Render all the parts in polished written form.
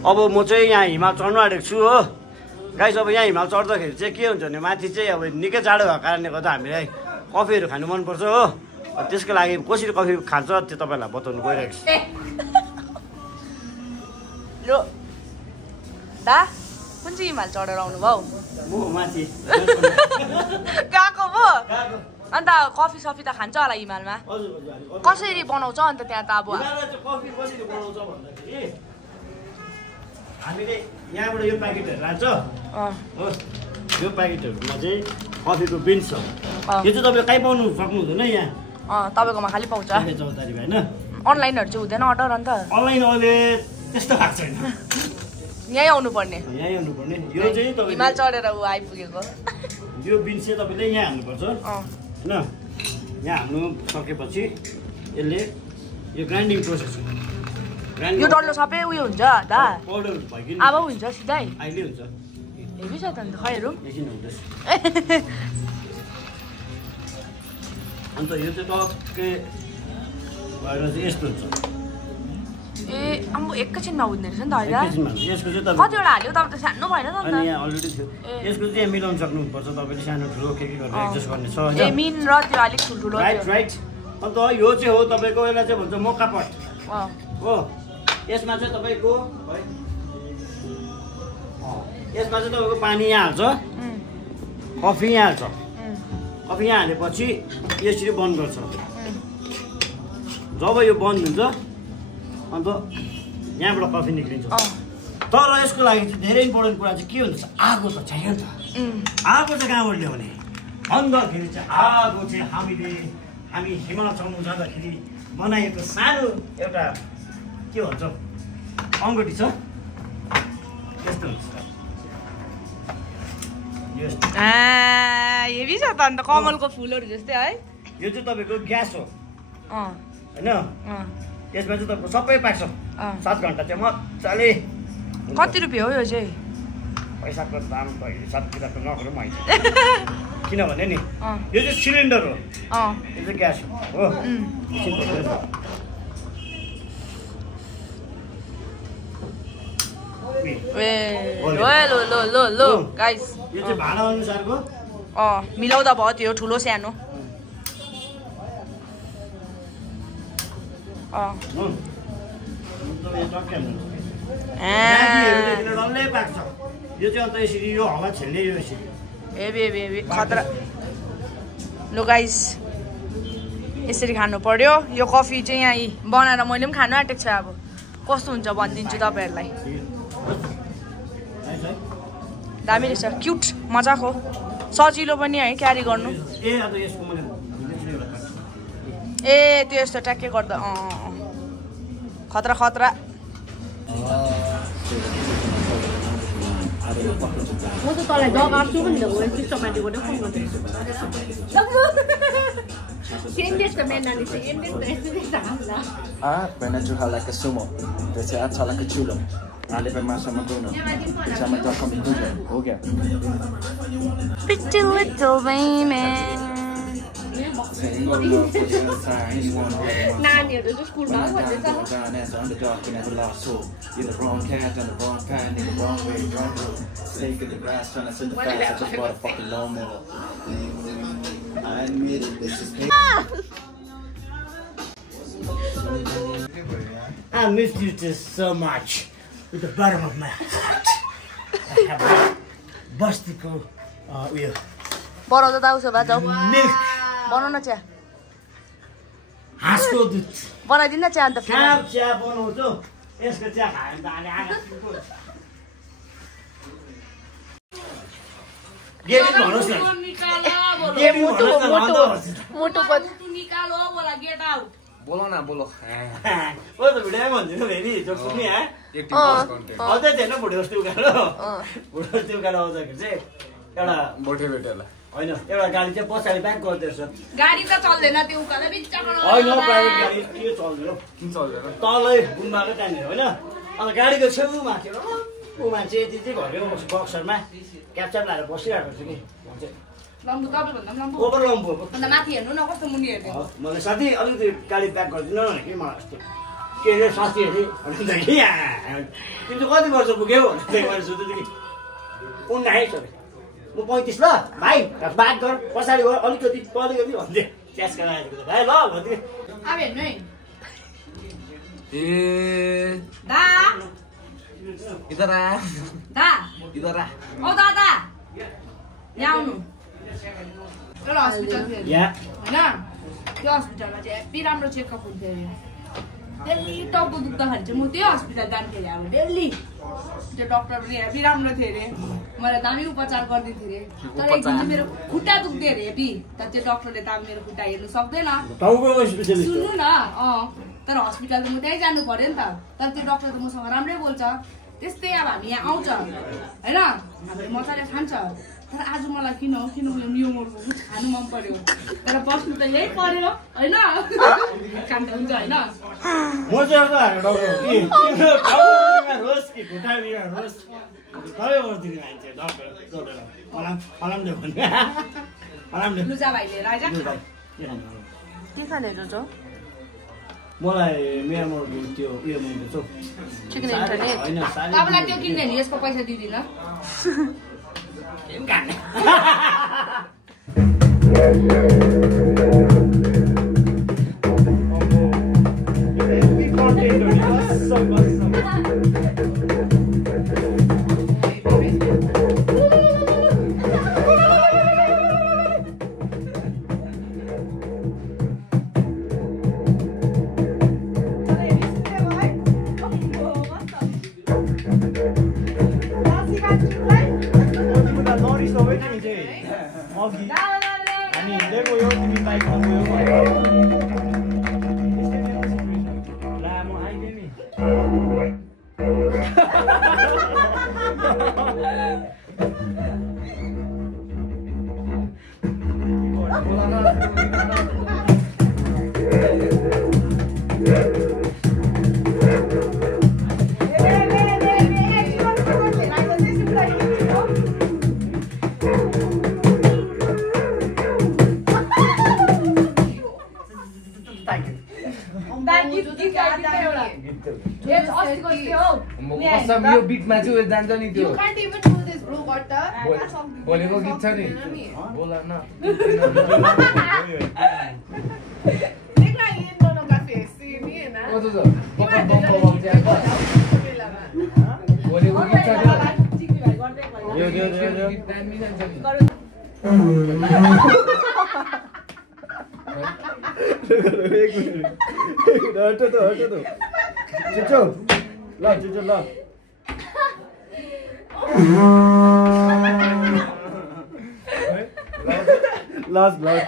अब म चाहिँ यहाँ हिमाल चढ्नु आँटेको छु हो गाइस। अब यहाँ हिमाल चढ्दाखेरि चाहिँ के हुन्छ भने माथि चाहिँ अब निकै जाडो भएको कारणले गर्दा हामीलाई कफीहरू खानु मनपर्छ हो। त्यसको लागि कसरी कफी खान्छ त्यो तपाईँहरूलाई बताउनु गइरहेको छु। लो दा कुन चाहिँ हिमाल चढेर आउनु भयो? म माथि गएको भो अन्त कफी सफी त खान्छ होला हिमालमा? कसरी बनाउँछ अन्त त्यहाँ त? अब कफी कसरी बनाउँछ भन्दाखेरि हामीले यहाँबाट यो प्याकेटहरू लान्छ हो। यो प्याकेटहरूमा चाहिँ कफीको बिन्स छ। यो चाहिँ तपाईँले कहीँ पाउनु सक्नु हुँदैन यहाँ। तपाईँकोमा खालि पाउँछ? चौतारी होइन, अनलाइनहरू चाहिँ हुँदैन अर्डर? अन्त अनलाइन अहिले त्यस्तो भएको छैन। यहीँ आउनु पर्ने? यहीँ आउनु पर्ने। यो चाहिँ तपाईँ हिमाल चढेर ऊ आइपुगेको। यो बिन्स चाहिँ तपाईँले यहाँ हाल्नुपर्छ होइन। यहाँ हाल्नु सकेपछि यसले यो ग्राइन्डिङ प्रोसेस हो। यो डल्लो सबै उयो हुन्छ दा? पाउडर भइकिन अब हुन्छ सिधै? अहिले हुन्छ। हेभी छ त अन्त खैहरू। एकछिन हुँदैछ। अन्त यो चाहिँ टक्कै भएर चाहिँ यस्तो हुन्छ। ए अब एकैछिनमा हुँदैन रहेछ नि त अहिले? यसको चाहिँ तपाईँ कतिवटा हाल्यो तपाईँ त सानो भएन त अन्त? यहाँ अलरेडी थियो। यसको चाहिँ मिलाउनु सक्नुपर्छ तपाईँले, सानो ठुलो के गरेर एडजस्ट गर्ने छ ए मिन र त्यो अलिक ठुल्ठुलो। Right right. अन्त यो चाहिँ हो तपाईँको, यसलाई चाहिँ भन्छ मोकापट हो। यसमा चाहिँ तपाईँको पानी यहाँ हाल्छ, कफी यहाँ हाल्छ। कफी यहाँ हालेपछि यसरी बन्द गर्छ। जब यो बन्द हुन्छ अन्त यहाँबाट कफी निक्लिन्छ। तर यसको लागि चाहिँ धेरै इम्पोर्टेन्ट कुरा चाहिँ के हुन्छ? आगो त चाहियो नि त। आगो चाहिँ कहाँबाट ल्याउने भन्दाखेरि चाहिँ आगो चाहिँ हामी हिमाल चढ्नु जाँदाखेरि बनाएको सानो एउटा के भन्छ अङ्गठी छ, यस्तो हुन्छ। हेभी छ त अन्त कमलको फुलहरू जस्तै है। यो चाहिँ तपाईँको ग्यास हो होइन। यसमा चाहिँ तपाईँको सबै पाक्छ 7 घन्टा चाहिँ मजाले। कति रुपियाँ हो यो चाहिँ? पैसाको दाम त हिसाब किताब नगरौँ होइन। किनभने नि यो चाहिँ सिलिन्डर हो, यो चाहिँ ग्यास हो। लो गाइस यो चाहिँ भाडा अनुसारको मिलाउँदा भयो त्यो ठुलो सानो। डल्लै पाक्छ यो चाहिँ। अन्त यसरी यो हावा छेल्ने यो यसरी हेभी खतरा। लो गाइस यसरी खानु पर्यो। यो कफी चाहिँ यहाँ बनाएर मैले पनि खानु आँटेको छु। अब कस्तो हुन्छ भनिदिन्छु तपाईँहरूलाई। दामी रहेछ, क्युट मजाको, सजिलो पनि है क्यारी गर्नु। ए त्यो यस्तो ट्याक्कै गर्दा खतरा खतरा। म त तँलाई जगार्छु पनि त सिस्टमेटिकबाट फोन गर्दैछु। Benajuha like a sumo, there's a like a chulo. I live in Masamaduna. Okay. Pretty little baby. नानीहरु चाहिँ स्कुलमा भन्दैछ You're the wrong cat and the wrong fan, in the wrong way, wrong road. Snake in the grass trying to send the fast. I just bought a fucking lawnmower. I admit it, this is I miss you just so much with the bottom of my heart. I have a bustico uyo. बनाउँदा त उसो भए जाऊ Milk. बनाउन चिया हाँसको दुध बनाइदिन चिया अन्त फेरि खाप चिया बनाउँछु यसको चिया खायो भने त अनि आगा गेट भन्नुस् न गेट भन्नुस् न मोटो पद निकालो बोला गेट आउट बोलो ना बोलो ओ त भिडियो भन्दिनु फेरि जो पुग्ने है एक टिम अझै थिएन भुडियो जस्तो उकालो भुडियो जस्तो उकालो आउँदाखेरि चाहिँ एउटा बोटे बेटेला होइन एउटा गाडी चाहिँ पछाडि ब्याक गर्दैछ गाडी त चल्दैन त्यो उकालो बिचमा होइन प्राइभेट गाडी के चल्दैन किन चल्दैन तलै गुम्बाको त्यहाँनिर होइन अन्त गाडीको छेउमा थियो ऊ मान्छे यति चाहिँ घरको बक्सरमा क्याप्चाप लाएर बसिरहेको छु कि भन्छ लम्बु तपाईँ भन्दा पनि लम्बु ओभर लम्बु अन्त माथि हेर्नु न कस्तो मुनि हेर्नु मलाई साथी अलिकति गाडी ब्याक गरिदिनु न कि मलाई अस्ति के अरे साथी अरे तिम्रो कति वर्ष पुग्यौ मैले सोध्दैछु कि 19 म 35 ल भाइ बात गर पछाडि गयो अलिकति भन्दै च्यासका लागेको त भाइ ल भन्दै अब हेर्नु है ए दा इधर आ दा इधर आ ओ दादा यहाँ आउनु एउटा हस्पिटल थियो या होइन त्यो हस्पिटलमा चाहिँ हेभी राम्रो चेकअप हुन्थ्यो अरे डेली टाउको दुख्दाखेरि चाहिँ म त्यो हस्पिटल जान्थेँ अरे अब डेली त्यो डक्टर पनि हेभी राम्रो थियो अरे मलाई दामी उपचार गरिदिन्थ्यो अरे तर एकदिन चाहिँ मेरो खुट्टा दुख्दै अरे हेभी तर त्यो डक्टरले त अब मेरो खुट्टा हेर्नु सक्दैन सुन्नु न तर हस्पिटल त म त्यहीँ जानु पर्यो नि त तर त्यो डक्टर त मसँग राम्रै बोल्छ त्यस्तै अब हामी यहाँ आउँछ होइन हामीले मजाले खान्छ तर आज मलाई किन यो मोडको खानु मन पर्यो तर बस्नु त यही पर्यो होइन काम त हुन्छ होइन म चाहिँ रोज कि खुट्टा बिगार रोज सबै गरिदिने मान्छे डक्टर लुजा भाइ लिएर आइज के खाने जो मलाई म्यामोरको त्यो उयो मनपर्छ चिकन इन्टरनेट तपाईँलाई त्यो किन्दैन यसको पैसा दिँदिनँ हामी हिँड्दै गयो तिमी बाइकमा गयो ला म आइदिएँ नि यो बिटमा चाहिँ जान्छ नि त्यो बोलेको गीत छ नि बोला न बोलेको गीत छ Last blood.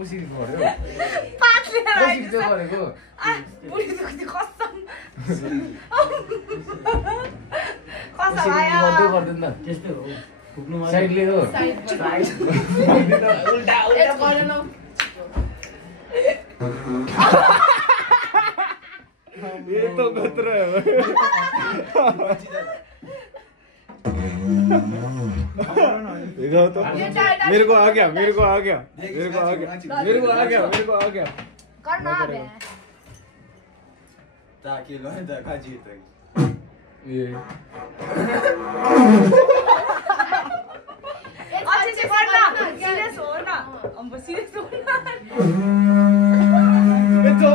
कसरी गर्यो पातले गरेको बुढी दुख्ने कसम गर्दैन न त्यस्तै हो फुक्नु साइडले हो उल्टा गरेन ये तो खतरा है देखो तो मेरे को आ गया करना है ताकि लो देखा जीत ये अच्छे से करना सीरियस हो ना हम सीरियस हो ना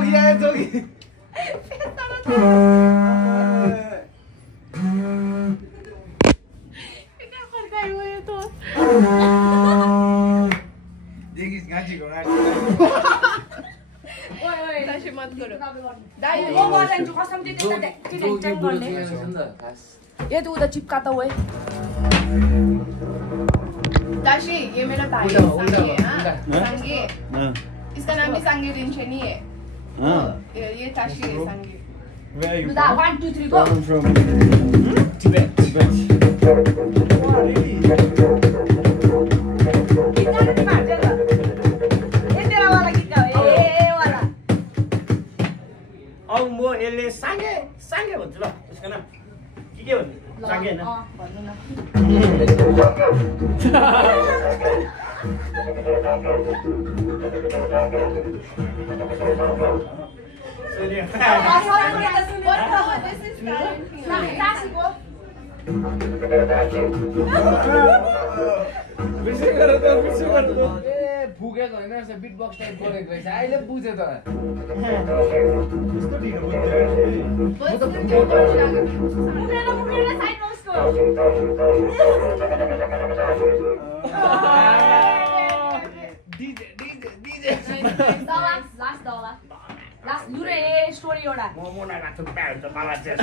ये जोगी मत करो दाइ वो बोल्छु कसम चाहिँ चेक गर्ने ये तो उधर चिपका तो है दाशी ये मेरा भाई है सांगे इसका नाम भी सांगे रिंचनी है ये ताशी है सांगे Where are you from? 1 2 3 go. I'm from Tibet. Oh, really? अब म यसले सांगे भन्छु ल त्यसको नाम के भन्ने ल सकेन भन्नु न फुकेको होइन रहेछ बिट बक्स टाइप गरेको रहेछ अहिले बुझ्यो त लास्ट लुरे स्टोरी एउटा मुनाका थुक्पाहरू त मलाई चाहिँ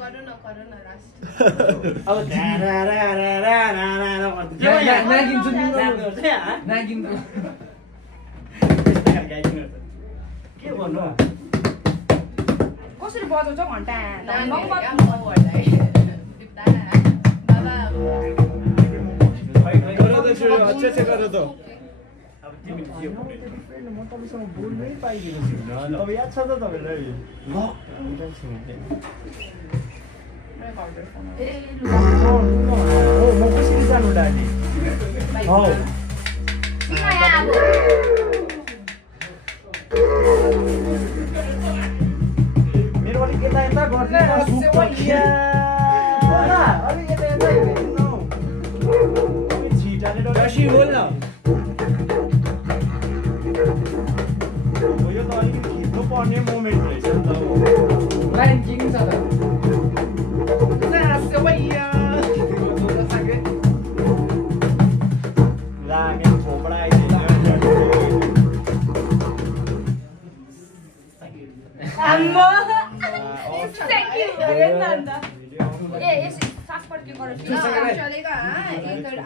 करो न लास्ट अब के भन्नु कसरी बजाउँछ घन्टा अच्छे करो तो अब तिमी के म तपाईसँग बोल्नै पाइदिनु छैन अब याद छ त तपाईलाई ल म कसरी जानु डाली हौ मेरो अलिक यता यता गर्ने अलिक यता यता हेर्नु छिटाले डसी बोल न यो त अलिकति खिच्नु पर्ने मोमेन्ट रहेछ नि त लाइन किङ छ त चलेगा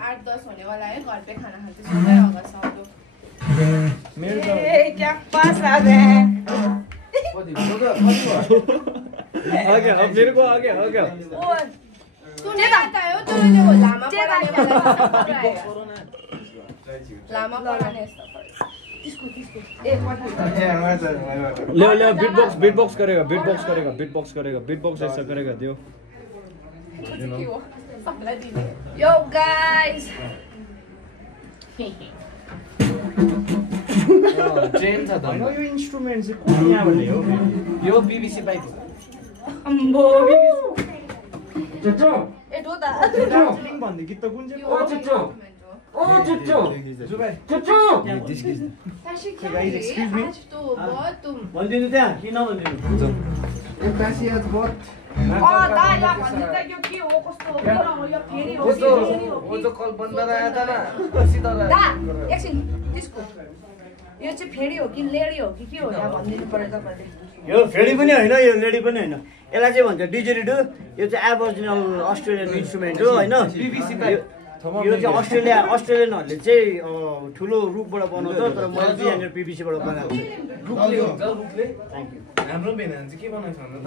8-10 होने वाला है घर पे खाना खाते समय होगा सब लोग क्या पास आ गए आ गया अब मेरे को आ गया तूने बताया तो मैंने वो लामा पढ़ाने वाला लामा पढ़ाने ले बीट बॉक्स करेगा ऐसा करेगा दियो Yo guys ट्रेन छ त हैन यो इन्स्ट्रुमेन्ट चाहिँ कुन यहाँबाट ल्यायो यो बीबीसी बाइक अम्बो चुच्चो ए डोदा दार्जिलिङ भन्दै गीत त कुन चाहिँ चुच्चो जुबाई चुच्चो excuse me तो बहुत तुम भन्दिनु त्यहाँ किन भन्दिनु कासियात बहुत दाइला भन्नु त यो के हो कस्तो हो यो फेरि हो वो तो कल बंद आया था ना सीधा दा एकछिन त्यसको यो चाहिँ फेरि हो कि लेडी हो कि के हो यहाँ भन्दिनु पर्यो तपाईले यो फेरि पनि हैन यो लेडी पनि हैन यसलाई चाहिँ भन्छ डिजेरिडु यो चाहिँ एबोरिजिनल अस्ट्रेलियन इन्स्ट्रुमेन्ट हो हैन बीबीसी यो चाहिँ अस्ट्रेलियनहरुले चाहिँ ठुलो रुखबाट बनाउँछ तर मैले चाहिँ यहाँनिर पीबीसीबाट बनाएको छु रुखले हुन्छ रुखले हाम्रो बेनान चाहिँ के बनाउँछ भन्नु त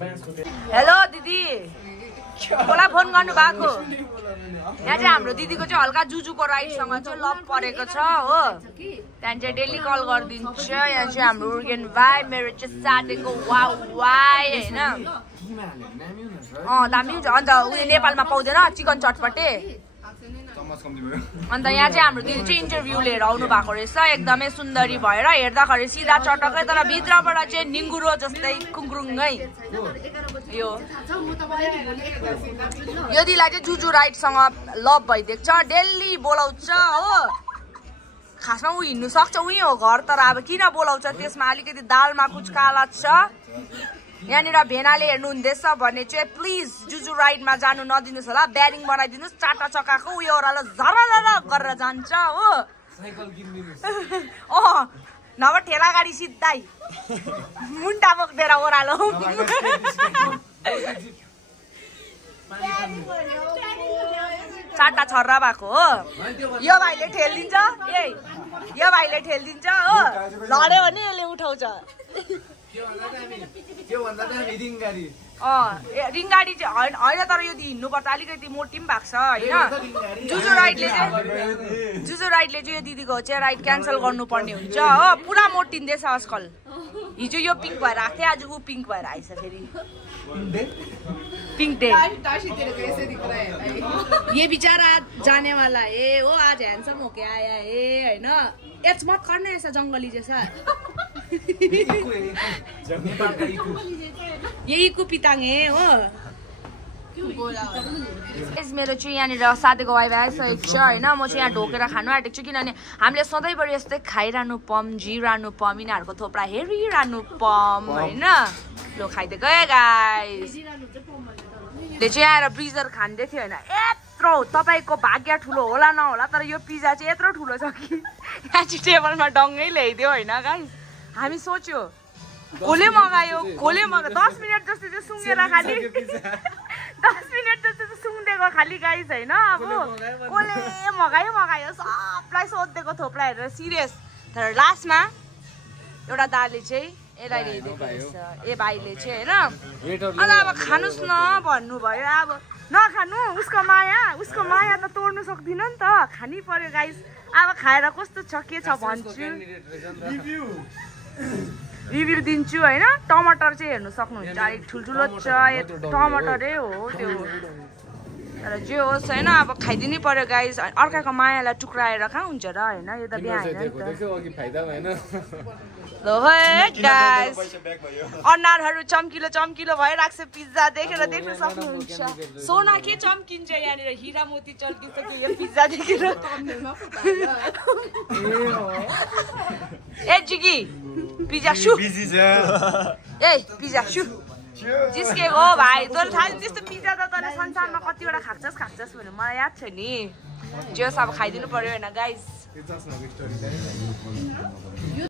बाँसको हेलो दिदी कोलाई फोन गर्नु भएको यहाँ चाहिँ हाम्रो दिदीको चाहिँ हल्का जुजुको राइटसँग चाहिँ लभ परेको छ हो त्यहाँदेखि चाहिँ डेली कल गरिदिन्छ यहाँ चाहिँ हाम्रो उर्गेन भाइ मेरो चाहिँ साथीको वाइ होइन दामी हुन्छ अन्त उयो नेपालमा पाउँदैन चिकन चटपटे अन्त यहाँ चाहिँ हाम्रो दिदी चाहिँ इन्टरभ्यू लिएर आउनु भएको रहेछ एकदमै सुन्दरी भएर हेर्दाखेरि सिधा चटकै तर भित्रबाट चाहिँ निङ्गुरो जस्तै खुङरुङ्गै यो दिदीलाई चाहिँ जुजु राइटसँग लभ भइदिएको छ डेली बोलाउँछ हो खासमा ऊ हिँड्नु सक्छ उही हो घर तर अब किन बोलाउँछ त्यसमा अलिकति दालमा कुछ काला छ यहाँनिर भेनाले हेर्नु हुँदैछ भने चाहिँ प्लिज जुजु राइडमा जानु नदिनुहोस् होला ब्यारिङ बनाइदिनुहोस् चारवटा चक्काको उयो ओह्रालो झरल गरेर जान्छ हो नभए ठेला गाडी सिधै मुन्टा बोक्देर ओह्रालो चारवटा छर्रा भएको हो यो भाइले ठेलिदिन्छ यो भाइले ठेलिदिन्छ हो लड्यो भने यसले उठाउँछ त्यो भन्दा दामी रिङ गाडी रिङ गाडी चाहिँ होइन तर यो हिँड्नुपर्छ अलिकति मोटी पनि भएको छ होइन जुजो राइडले चाहिँ यो दिदीको चाहिँ राइड क्यान्सल गर्नुपर्ने हुन्छ हो पुरा मोटिँदैछ आजकल हिजो यो पिङ्क भएर आएको थियो आज ऊ पिङ्क भएर आइछ फेरि पिङ्क डे ये बेचारा जाने वाला है वो आज हैंडसम होके आया है हैन एच मत करना ऐसा जंगली जैसा यही को पिताङे हो मेरो चाहिँ यहाँनिर साथीको वाइफ आइसकेको छ होइन म चाहिँ यहाँ ढोकेर खानु आँटेको छु किनभने हामीले सधैँभरि यस्तै खाइरहनु पाऊँ जिरहनु पाऊँ यिनीहरूको थोप्रा हेरिरहनु पाऊँ होइन लो खाइदिएको है गाइस ले चाहिँ आएर ब्रिजर खाँदै थियो होइन यत्रो तपाईँको भाग्य ठुलो होला नहोला तर यो पिज्जा चाहिँ यत्रो ठुलो छ कि यहाँ चाहिँ टेबलमा डङ्गै ल्याइदियो होइन गाइस हामी सोच्यो खोले मगायो 10 मिनट जस्तो चाहिँ सुँगेर खालि 10 मिनट जस्तो चाहिँ सुँगिदिएको खालि गाइस होइन अब कसले मगायो सबलाई सोधिदिएको थोप्रा हेरेर सिरियस तर लास्टमा एउटा दाले चाहिँ यसलाई ल्याइदिएको रहेछ ए भाइले चाहिँ होइन अन्त अब खानुहोस् न भन्नुभयो अब नखानु उसको माया त तोड्नु सक्दिनँ नि त खानै पर्यो गाइस अब खाएर कस्तो छ के छ भन्छु रिभ्यू दिन्छु होइन टमाटर चाहिँ हेर्नु सक्नुहुन्छ अलिक ठुल्ठुलो छ टमाटरै हो त्यो तर जे होस् होइन अब खाइदिनै पर्यो गाइस अर्काको मायालाई टुक्राएर कहाँ हुन्छ र होइन यो त बिहा होइन ल है गाइस अनुहारहरू चम्किलो भइरहेको छ पिज्जा देखेर देख्न सक्नुहुन्छ सोना के चम्किन्छ यहाँनिर हिरा मोती चम्किसक्यो यो पिज्जा देखेर ए जिगी पिज्जा सु ए पिज्जा सु जिस्केको हो भाइ तँले थाहा त्यस्तो पिज्जा त तँले संसारमा कतिवटा खान्छस् भने मलाई याद छ नि जे होस् अब खाइदिनु पर्यो होइन गाइस